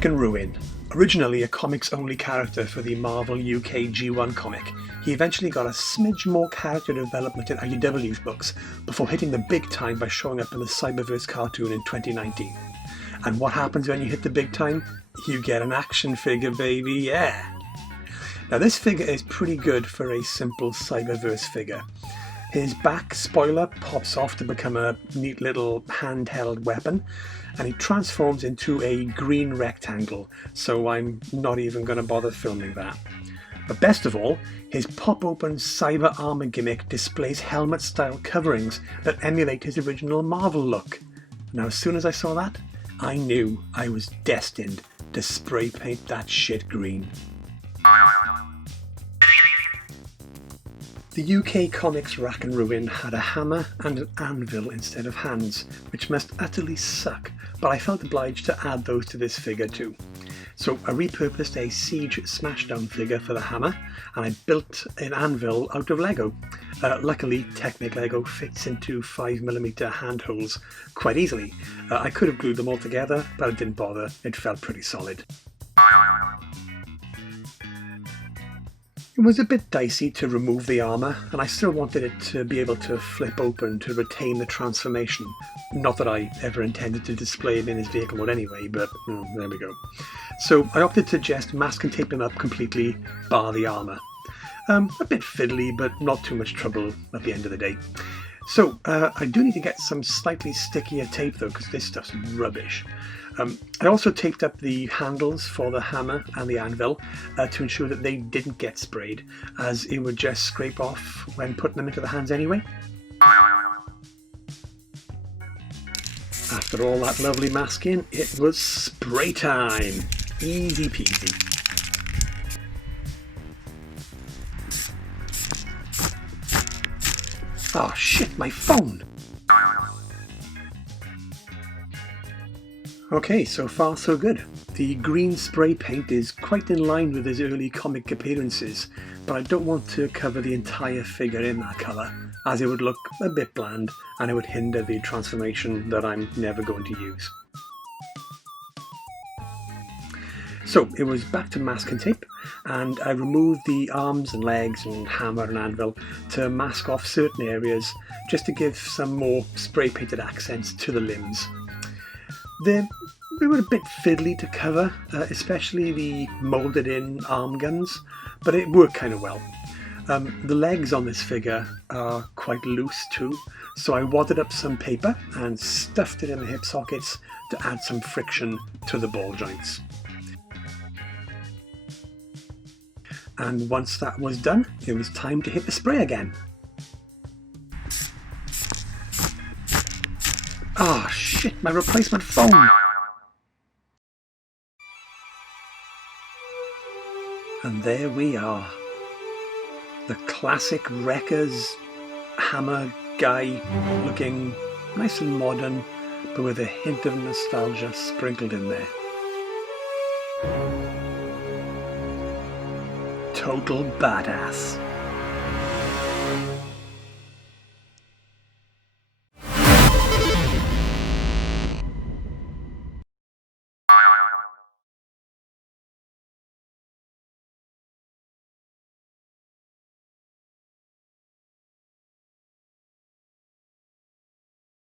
Rack and Ruin. Originally a comics-only character for the Marvel UK G1 comic, he eventually got a smidge more character development in IDW's books before hitting the big time by showing up in the Cyberverse cartoon in 2019. And what happens when you hit the big time? You get an action figure, baby, yeah! Now this figure is pretty good for a simple Cyberverse figure. His back spoiler pops off to become a neat little handheld weapon, and he transforms into a green rectangle, so I'm not even going to bother filming that. But best of all, his pop-open cyber armor gimmick displays helmet-style coverings that emulate his original Marvel look. Now as soon as I saw that, I knew I was destined to spray paint that shit green. The UK Comics Rack and Ruin had a hammer and an anvil instead of hands, which must utterly suck, but I felt obliged to add those to this figure too. So I repurposed a Siege Smashdown figure for the hammer, and I built an anvil out of Lego. Luckily, Technic Lego fits into 5mm handholds quite easily. I could have glued them all together, but I didn't bother, it felt pretty solid. It was a bit dicey to remove the armour, and I still wanted it to be able to flip open to retain the transformation. Not that I ever intended to display him in his vehicle mode anyway, but there we go. So I opted to just mask and tape him up completely, bar the armour. A bit fiddly, but not too much trouble at the end of the day. So I do need to get some slightly stickier tape though, because this stuff's rubbish. I also taped up the handles for the hammer and the anvil to ensure that they didn't get sprayed, as it would just scrape off when putting them into the hands anyway. After all that lovely masking, it was spray time! Easy peasy. Oh shit, my phone! Okay, so far so good. The green spray paint is quite in line with his early comic appearances, but I don't want to cover the entire figure in that colour, as it would look a bit bland and it would hinder the transformation that I'm never going to use. So it was back to mask and tape, and I removed the arms and legs and hammer and anvil to mask off certain areas just to give some more spray painted accents to the limbs. They were a bit fiddly to cover, especially the moulded in arm guns, but it worked kind of well. The legs on this figure are quite loose too, so I wadded up some paper and stuffed it in the hip sockets to add some friction to the ball joints. And once that was done, it was time to hit the spray again. Ah, shit, my replacement phone! And there we are. The classic Wreckers hammer guy, looking nice and modern, but with a hint of nostalgia sprinkled in there. Total badass.